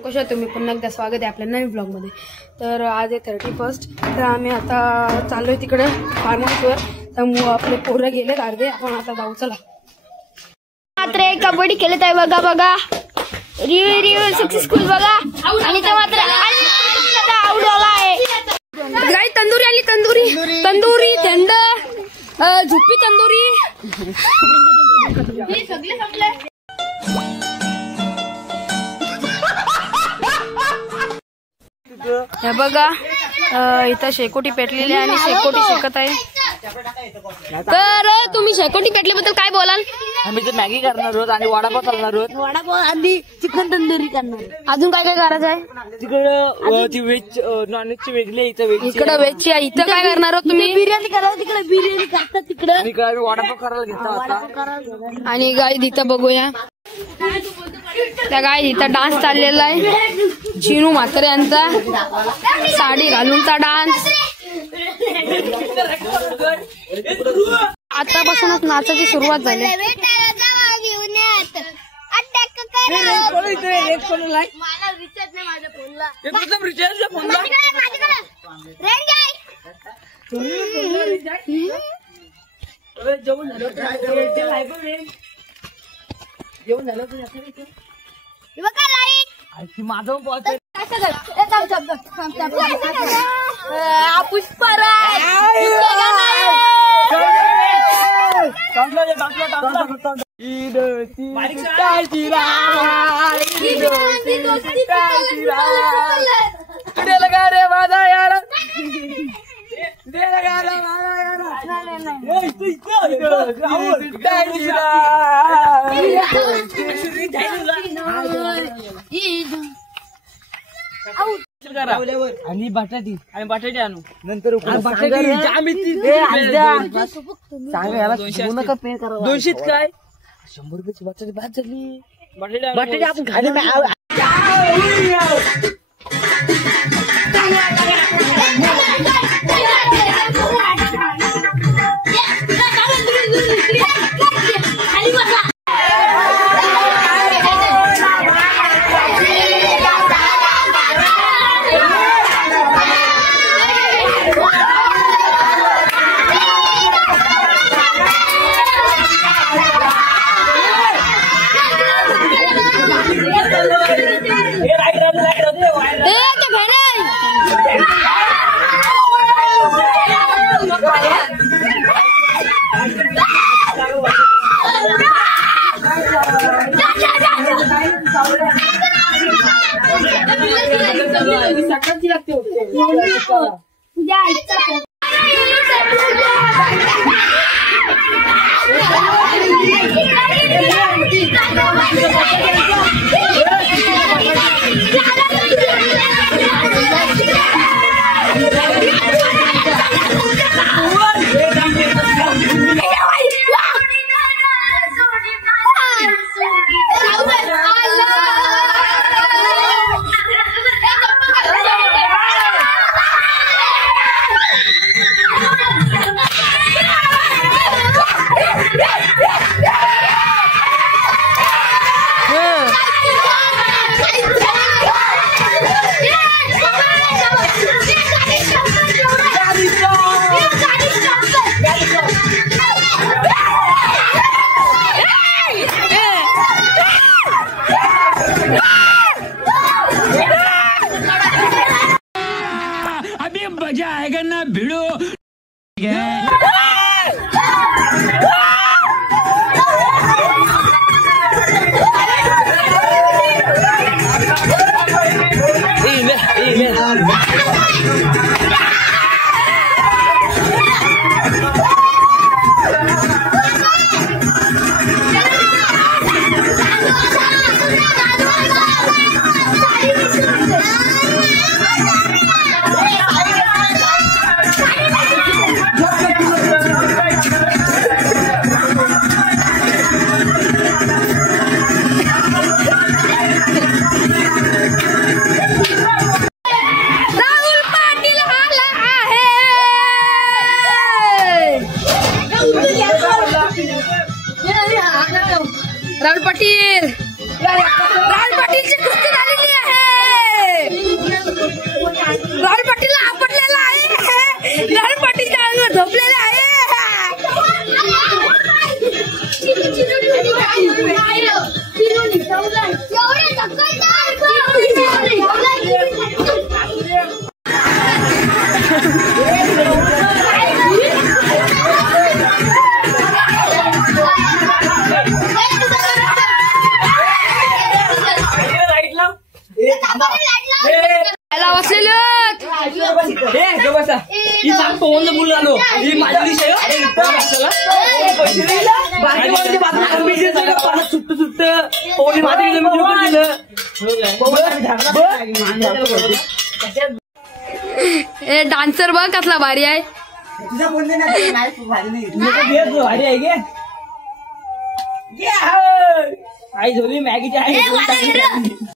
कशा तुम्ही पुन्हा एकदा स्वागत आहे आपल्या नवीन ब्लॉग मध्ये। तर आज आहे 31st। तर आम्ही आता चाललोय तिकडे फार्म हाऊसवर। तर आपले पोरं गेले अर्धे, आपण आता जाऊ चला। मात्र कबड्डी खेळत आहे बघा बघा, रिव्ह सक्सेसफुल बघा। आणि ते मात्र आउट झाला आहे। गाई तंदुरी आली, तंदुरी तंदुरी थंड झुप्पी तंदुरी हे सगळे संपले। हे बघा इथं शेकोटी पेटलेली आहे आणि शेकोटी शेकत आहे। तर तुम्ही शेकोटी पेटल्याबद्दल काय बोलाल? आम्ही तर मॅगी करणार आहोत आणि वडापाव करणार आहोत। वडापाव आणि चिकन तंदुरी करणार। अजून काय काय करायचं आहे? तिकडं ती व्हेज नॉन व्हेजची वेगळी आहे, इकडं व्हेजची आहे। इथं काय करणार आहोत तुम्ही? बिर्याणी करा, तिकडे बिर्याणी करतात तिकडे। आणि काय वडापाव करायला घेतो आता। आणि गाय इथं बघूया, त्या गाय इथं डान्स चाललेला आहे। चिनू म्हात्रे यांचा साडी घालूनचा डान्स। आतापासूनच नाचाची सुरुवात झाली। जेवण झालं माझं लगा रे माझा यार आणि बटाटी आणू नंतर 200 काय 100 रुपयाची बटाटी बाद झाली। बटाटी आपण खाली मजा आएगा ना भिड़ो। याला बसलेले बसा ही सांगतो म्हणलं मुलं आलो ही माझ्या दिवशी सुट्ट सुट्ट पोहणी माझ्या ए डान्सर बघ कसला भारी आहे. भारी आहे गे आई झोली मॅगीची आहे.